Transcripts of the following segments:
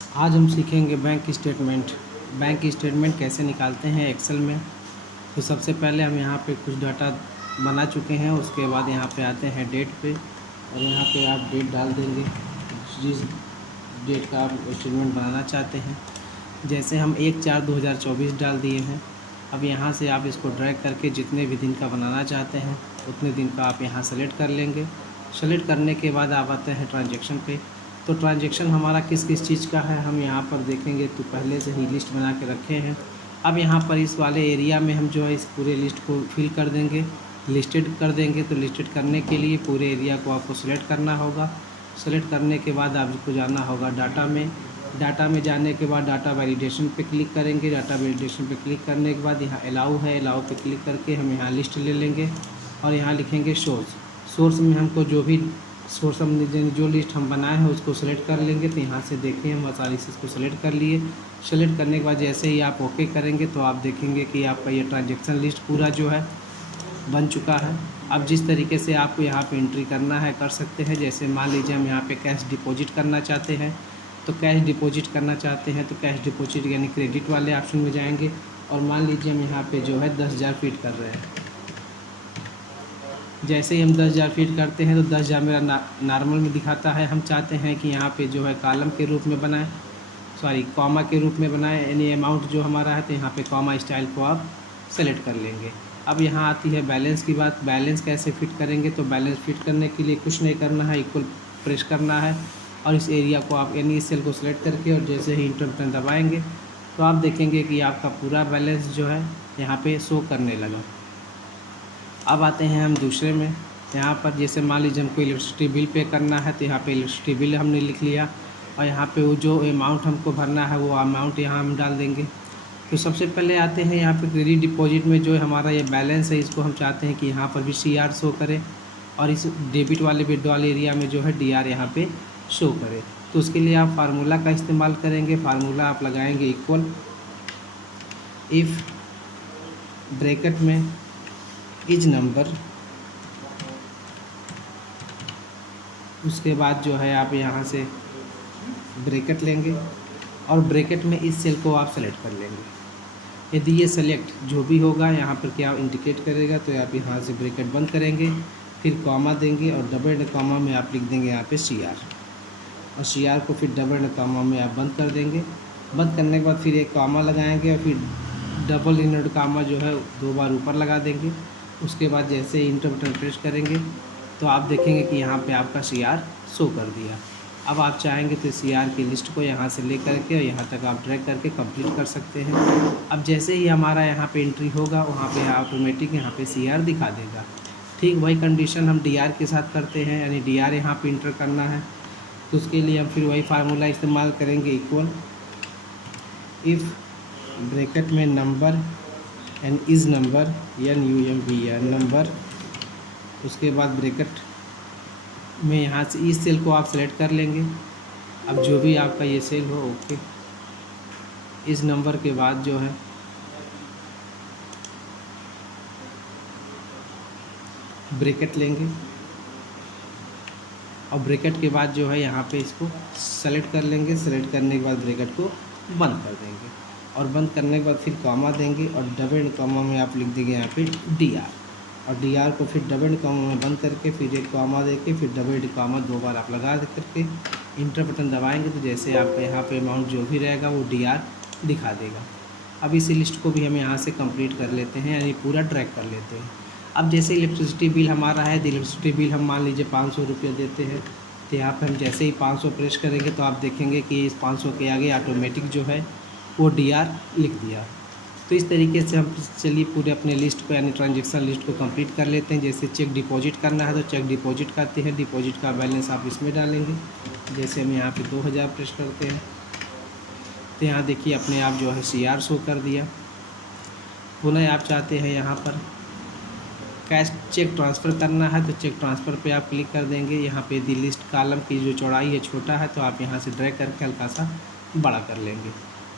आज हम सीखेंगे बैंक स्टेटमेंट। बैंक स्टेटमेंट कैसे निकालते हैं एक्सेल में। तो सबसे पहले हम यहाँ पे कुछ डाटा बना चुके हैं, उसके बाद यहाँ पे आते हैं डेट पे, और यहाँ पे आप डेट डाल देंगे जिस डेट का आप स्टेटमेंट बनाना चाहते हैं। जैसे हम 1/4/2024 डाल दिए हैं। अब यहाँ से आप इसको ड्रैग करके जितने भी दिन का बनाना चाहते हैं उतने दिन का आप यहाँ सेलेक्ट कर लेंगे। सेलेक्ट करने के बाद आप आते हैं ट्रांजैक्शन पे। तो ट्रांजैक्शन हमारा किस किस चीज़ का है हम यहाँ पर देखेंगे। तो पहले से ही लिस्ट बना के रखे हैं। अब यहाँ पर इस वाले एरिया में हम जो है इस पूरे लिस्ट को फिल कर देंगे, लिस्टेड कर देंगे। तो लिस्टेड करने के लिए पूरे एरिया को आपको सेलेक्ट करना होगा। सेलेक्ट करने के बाद आपको जाना होगा डाटा में। डाटा में जाने के बाद डाटा वैलिडेशन पे क्लिक करेंगे। डाटा वैलिडेशन पे क्लिक करने के बाद यहाँ अलाउ है, अलाउ पे क्लिक करके हम यहाँ लिस्ट ले लेंगे और यहाँ लिखेंगे सोर्स। सोर्स में हमको जो भी सोर्स हम जो लिस्ट हम बनाए हैं उसको सेलेक्ट कर लेंगे। तो यहाँ से देखें हम आसानी से इसको सेलेक्ट कर लिए। सेलेक्ट करने के बाद जैसे ही आप ओके करेंगे तो आप देखेंगे कि आपका ये ट्रांजैक्शन लिस्ट पूरा जो है बन चुका है। अब जिस तरीके से आपको यहाँ पे एंट्री करना है कर सकते हैं। जैसे मान लीजिए हम यहाँ पे कैश डिपॉजिट करना चाहते हैं, तो कैश डिपॉजिट करना चाहते हैं तो कैश डिपॉजिट यानी क्रेडिट वाले ऑप्शन में जाएंगे। और मान लीजिए हम यहाँ पे जो है 10,000 फीट कर रहे हैं। जैसे ही हम 10,000 फीट करते हैं तो 10,000 मेरा नॉर्मल में दिखाता है। हम चाहते हैं कि यहाँ पे जो है कॉलम के रूप में बनाएं, कॉमा के रूप में बनाएं, यानी अमाउंट जो हमारा है। तो यहाँ पे कॉमा स्टाइल को आप सेलेक्ट कर लेंगे। अब यहाँ आती है बैलेंस की बात। बैलेंस कैसे फिट करेंगे। तो बैलेंस फिट करने के लिए कुछ नहीं करना है, इक्वल प्रेस करना है और इस एरिया को आप यानी इस सेल को सेलेक्ट करके और जैसे ही इंटर बटन दबाएंगे तो आप देखेंगे कि आपका पूरा बैलेंस जो है यहाँ पे शो करने लगा। अब आते हैं हम दूसरे में। यहाँ पर जैसे मान लीजिए हमको इलेक्ट्रिसिटी बिल पे करना है तो यहाँ पे इलेक्ट्रिसिटी बिल हमने लिख लिया और यहाँ पे वो जो अमाउंट हमको भरना है वो अमाउंट यहाँ हम डाल देंगे। तो सबसे पहले आते हैं यहाँ पे क्रेडिट डिपॉजिट में जो हमारा ये बैलेंस है इसको हम चाहते हैं कि यहाँ पर भी CR शो करे और इस डेबिट वाले विड्रॉल एरिया में जो है DR यहाँ पे शो करे। तो उसके लिए आप फार्मूला का इस्तेमाल करेंगे। फार्मूला आप लगाएंगे इक्वल इफ़ ब्रैकेट में इज नंबर, उसके बाद जो है आप यहाँ से ब्रैकेट लेंगे और ब्रैकेट में इस सेल को आप सेलेक्ट कर लेंगे। यदि ये सेलेक्ट जो भी होगा यहाँ पर क्या इंडिकेट करेगा तो आप यहाँ से ब्रैकेट बंद करेंगे, फिर कॉमा देंगे और डबल कॉमा में आप लिख देंगे यहाँ पे CR और CR को फिर डबल कॉमा में आप बंद कर देंगे। बंद करने के बाद फिर एक कॉमा लगाएंगे और फिर डबल इनवर्ट कॉमा जो है 2 बार ऊपर लगा देंगे। उसके बाद जैसे ही इंटर बटन प्रेस करेंगे तो आप देखेंगे कि यहाँ पे आपका CR शो कर दिया। अब आप चाहेंगे तो CR की लिस्ट को यहाँ से ले करके और यहाँ तक आप ड्रैग करके कंप्लीट कर सकते हैं। अब जैसे ही हमारा यहाँ पे एंट्री होगा वहाँ पे ऑटोमेटिक यहाँ पे CR दिखा देगा। ठीक वही कंडीशन हम DR के साथ करते हैं, यानी DR यहाँ पे इंटर करना है तो उसके लिए हम फिर वही फार्मूला इस्तेमाल करेंगे इक्वल इफ़ ब्रैकेट में number and is number NUMBR number, उसके बाद ब्रैकेट में यहाँ से इस सेल को आप सेलेक्ट कर लेंगे। अब जो भी आपका ये सेल हो ओके। इस नंबर के बाद जो है ब्रैकेट लेंगे और ब्रैकेट के बाद जो है यहाँ पे इसको सेलेक्ट कर लेंगे। सेलेक्ट करने के बाद ब्रैकेट को बंद कर देंगे और बंद करने के बाद फिर कॉमा देंगे और डबल कॉमा में आप लिख देंगे यहाँ पे DR और DR को फिर डबल कॉमा में बंद करके फिर एक कॉमा देके फिर डबल कॉमा 2 बार आप लगा करके इंटर बटन दबाएंगे तो जैसे आपका यहाँ पे अमाउंट जो भी रहेगा वो DR दिखा देगा। अब इसी लिस्ट को भी हम यहाँ से कंप्लीट कर लेते हैं, यानी पूरा ट्रैक कर लेते हैं। अब जैसे इलेक्ट्रिसिटी बिल हमारा है तो इलेक्ट्रिसिटी बिल हम मान लीजिए 500 रुपये देते हैं तो यहाँ पर हम जैसे ही 500 प्रेस करेंगे तो आप देखेंगे कि इस 500 के आगे ऑटोमेटिक जो है वो DR लिख दिया। तो इस तरीके से हम चलिए पूरे अपने लिस्ट को यानी ट्रांजैक्शन लिस्ट को कंप्लीट कर लेते हैं। जैसे चेक डिपॉजिट करना है तो चेक डिपॉजिट करते हैं, डिपॉजिट का बैलेंस आप इसमें डालेंगे। जैसे हम यहाँ पे 2,000 प्रेस करते हैं तो यहाँ देखिए अपने आप जो है CR शो कर दिया। पुनः आप चाहते हैं यहाँ पर कैश चेक ट्रांसफ़र करना है तो चेक ट्रांसफ़र पे आप क्लिक कर देंगे। यहाँ पे यदि लिस्ट कॉलम की जो चौड़ाई है छोटा है तो आप यहाँ से ड्रैग करके हल्का सा बड़ा कर लेंगे।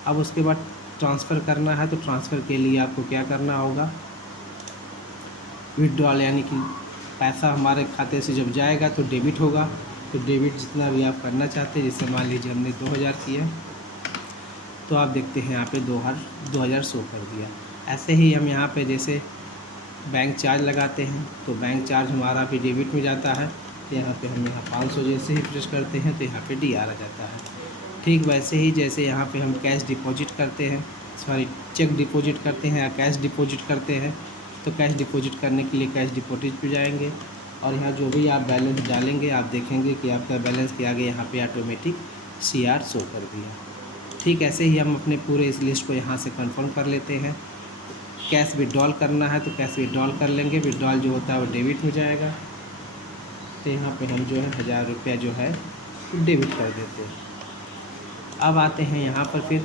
अब उसके बाद ट्रांसफ़र करना है तो ट्रांसफ़र के लिए आपको क्या करना होगा, विड्रॉल यानी कि पैसा हमारे खाते से जब जाएगा तो डेबिट होगा। तो डेबिट जितना भी आप करना चाहते हैं, जैसे मान लीजिए हमने 2,000 किया तो आप देखते हैं यहाँ पे 2000 शो कर दिया। ऐसे ही हम यहाँ पे जैसे बैंक चार्ज लगाते हैं तो बैंक चार्ज हमारा भी डेबिट में जाता है। तो यहाँ पे हम 500 जैसे ही प्रेस करते हैं तो यहाँ पे DR आ जाता है। ठीक वैसे ही जैसे यहाँ पे हम कैश डिपॉजिट करते हैं, सॉरी चेक डिपॉजिट करते हैं या कैश डिपॉजिट करते हैं, तो कैश डिपॉजिट करने के लिए कैश डिपॉजिट पे जाएंगे और यहाँ जो भी आप बैलेंस डालेंगे आप देखेंगे कि आपका बैलेंस के आगे यहाँ पे ऑटोमेटिक CR शो कर दिया। ठीक ऐसे ही हम अपने पूरे इस लिस्ट को यहाँ से कंफर्म कर लेते हैं। कैश विड्रॉल करना है तो कैश विड्रॉल कर लेंगे, विड्रॉल जो होता है वो डेबिट हो जाएगा। तो यहाँ पे हम जो है 1000 रुपया जो है डेबिट कर देते हैं। अब आते हैं यहाँ पर फिर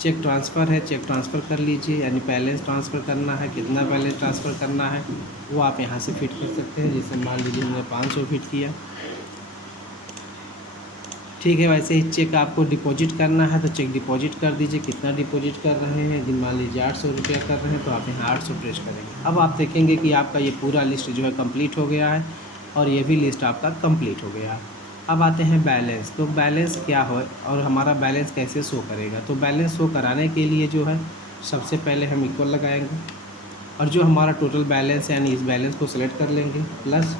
चेक ट्रांसफ़र है, चेक ट्रांसफ़र कर लीजिए, यानी बैलेंस ट्रांसफ़र करना है, कितना बैलेंस ट्रांसफ़र करना है वो आप यहाँ से फिट कर सकते हैं। जैसे मान लीजिए हमने 500 फिट किया, ठीक है। वैसे ही चेक आपको डिपॉजिट करना है तो चेक डिपॉजिट कर दीजिए, कितना डिपॉजिट कर रहे हैं, यदि मान लीजिए 800 रुपया कर रहे हैं तो आप यहाँ 800 प्रेस करेंगे। अब आप देखेंगे कि आपका ये पूरा लिस्ट जो है कंप्लीट हो गया है और ये भी लिस्ट आपका कंप्लीट हो गया है। अब आते हैं बैलेंस। तो बैलेंस क्या हो और हमारा बैलेंस कैसे शो करेगा। तो बैलेंस शो कराने के लिए जो है सबसे पहले हम इक्वल लगाएंगे और जो हमारा टोटल बैलेंस है यानी इस बैलेंस को सिलेक्ट कर लेंगे, प्लस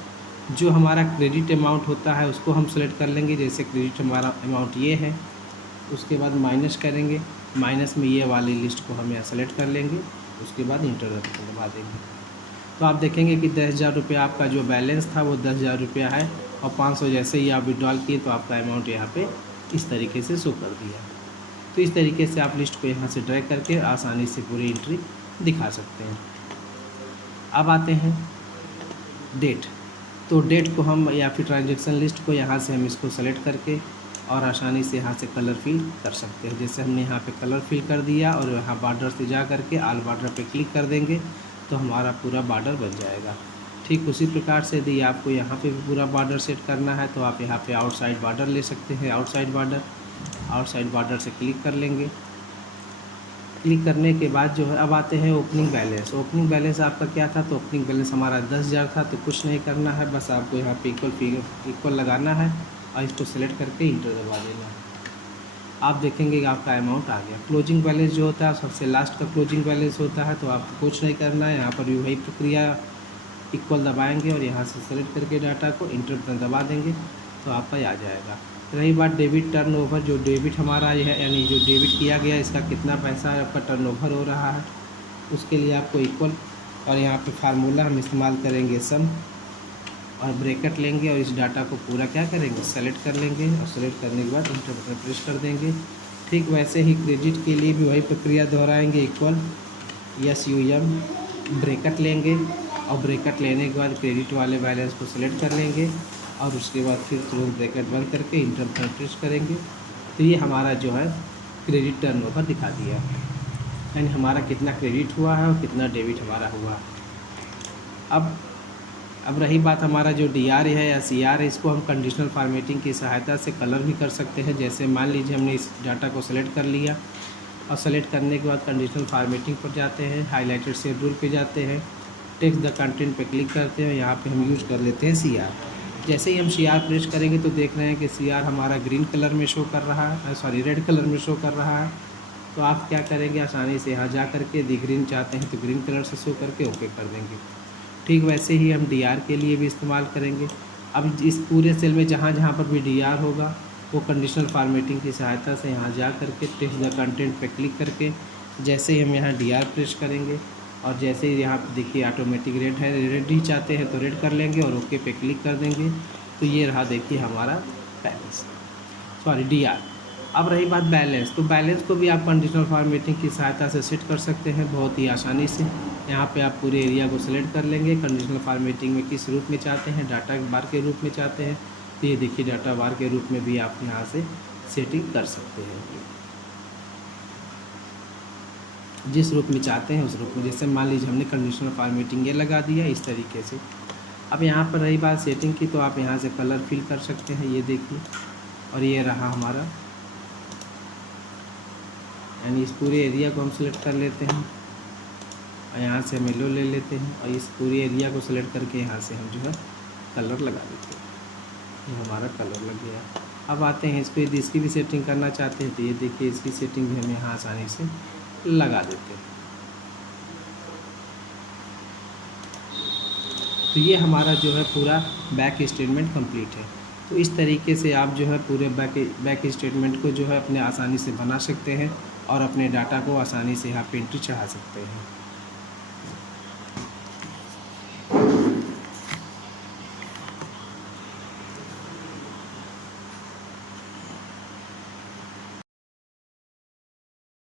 जो हमारा क्रेडिट अमाउंट होता है उसको हम सेलेक्ट कर लेंगे। जैसे क्रेडिट हमारा अमाउंट ये है, उसके बाद माइनस करेंगे, माइनस में ये वाली लिस्ट को हम यहाँ सेलेक्ट कर लेंगे, उसके बाद इंटर दबा देंगे। तो आप देखेंगे कि 10,000 रुपया आपका जो बैलेंस था वो 10,000 रुपया है और 500 जैसे ही आप विड्रॉल किए तो आपका अमाउंट यहाँ पे इस तरीके से शो कर दिया। तो इस तरीके से आप लिस्ट को यहाँ से ड्रैग करके आसानी से पूरी एंट्री दिखा सकते हैं। अब आते हैं डेट। तो डेट को हम या फिर ट्रांजैक्शन लिस्ट को यहाँ से हम इसको सेलेक्ट करके और आसानी से यहाँ से कलर फिल कर सकते हैं। जैसे हमने यहाँ पे कलर फिल कर दिया और यहाँ बॉर्डर से जा करके ऑल बॉर्डर पे क्लिक कर देंगे तो हमारा पूरा बॉर्डर बन जाएगा। ठीक उसी प्रकार से यदि आपको यहाँ पे भी पूरा बॉर्डर सेट करना है तो आप यहाँ पे आउटसाइड बॉर्डर ले सकते हैं। आउटसाइड बॉर्डर से क्लिक कर लेंगे। क्लिक करने के बाद जो है अब आते हैं ओपनिंग बैलेंस। ओपनिंग बैलेंस आपका क्या था, तो ओपनिंग बैलेंस हमारा 10,000 था। तो कुछ नहीं करना है, बस आपको यहाँ पे इक्वल लगाना है और इसको सेलेक्ट करके इंटर दबा देना है। आप देखेंगे कि आपका अमाउंट आ गया। क्लोजिंग बैलेंस जो होता है सबसे लास्ट का क्लोजिंग बैलेंस होता है, तो आपको कुछ नहीं करना है। यहाँ पर भी वही प्रक्रिया, इक्वल दबाएंगे और यहाँ से सेलेक्ट करके डाटा को इंटर दबा देंगे तो आपका आ जाएगा। रही बात डेबिट टर्नओवर, जो डेबिट हमारा ये है यानी जो डेबिट किया गया इसका कितना पैसा है आपका टर्नओवर हो रहा है, उसके लिए आपको इक्वल और यहाँ पे फार्मूला हम इस्तेमाल करेंगे सम और ब्रैकेट लेंगे और इस डाटा को पूरा क्या करेंगे, सेलेक्ट कर लेंगे और सेलेक्ट करने के बाद इंटर बटन प्रेस कर देंगे। ठीक वैसे ही क्रेडिट के लिए भी वही प्रक्रिया दोहराएंगे। इक्वल SUM ब्रैकेट लेंगे और ब्रैकेट लेने के बाद क्रेडिट वाले बैलेंस को सिलेक्ट कर लेंगे और उसके बाद फिर तुरंत ब्रैकेट बंद करके इंटर बटन प्रेस करेंगे। तो ये हमारा जो है क्रेडिट टर्नओवर दिखा दिया, यानी हमारा कितना क्रेडिट हुआ है और कितना डेबिट हमारा हुआ है। अब रही बात हमारा जो DR है या CR है, इसको हम कंडीशनल फॉर्मेटिंग की सहायता से कलर भी कर सकते हैं। जैसे मान लीजिए हमने इस डाटा को सेलेक्ट कर लिया और सेलेक्ट करने के बाद कंडीशनल फॉर्मेटिंग पर जाते हैं, हाईलाइटेड सेल रूल पे जाते हैं, टेक्स्ट द कंटेंट पे क्लिक करते हैं। यहाँ पे हम यूज़ कर लेते हैं CR। जैसे ही हम CR प्रेस करेंगे तो देख रहे हैं कि CR हमारा ग्रीन कलर में शो कर रहा है, सॉरी रेड कलर में शो कर रहा है। तो आप क्या करेंगे, आसानी से यहाँ जा करके यदि ग्रीन चाहते हैं तो ग्रीन कलर से शो करके ओके कर देंगे। ठीक वैसे ही हम DR के लिए भी इस्तेमाल करेंगे। अब इस पूरे सेल में जहाँ जहाँ पर भी DR होगा वो कंडीशनल फॉर्मेटिंग की सहायता से यहाँ जा करके टेक्स्ट द कंटेंट पे क्लिक करके जैसे ही हम यहाँ DR प्रेस करेंगे और जैसे ही यहाँ देखिए ऑटोमेटिक रेड है, रेड ही चाहते हैं तो रेड कर लेंगे और ओके पे क्लिक कर देंगे। तो ये रहा देखिए हमारा बैलेंस, सॉरी DR। अब रही बात बैलेंस, तो बैलेंस को भी आप कंडीशनल फॉर्मेटिंग की सहायता से सेट कर सकते हैं बहुत ही आसानी से। यहाँ पे आप पूरे एरिया को सिलेक्ट कर लेंगे, कंडीशनल फॉर्मेटिंग में किस रूप में चाहते हैं, डाटा बार के रूप में चाहते हैं तो ये देखिए डाटा बार के रूप में भी आप यहाँ से सेटिंग कर सकते हैं जिस रूप में चाहते हैं उस रूप में। जैसे मान लीजिए हमने कंडीशनल फॉर्मेटिंग ये लगा दिया इस तरीके से। अब यहाँ पर रही बात सेटिंग की, तो आप यहाँ से कलर फिल कर सकते हैं, ये देखिए। और ये रहा हमारा, यानी इस पूरे एरिया को हम सिलेक्ट कर लेते हैं और यहाँ से हम येलो ले लेते हैं और इस पूरे एरिया को सिलेक्ट करके यहाँ से हम जो है कलर लगा देते हैं। ये हमारा कलर लग गया। अब आते हैं इसको, यदि इसकी भी सेटिंग करना चाहते हैं तो ये देखिए इसकी सेटिंग भी हम यहाँ आसानी से लगा देते हैं। तो ये हमारा जो है पूरा बैंक स्टेटमेंट कंप्लीट है। तो इस तरीके से आप जो है पूरे बैंक स्टेटमेंट को जो है अपने आसानी से बना सकते हैं और अपने डाटा को आसानी से यहाँ पे एंट्री चढ़ा सकते हैं।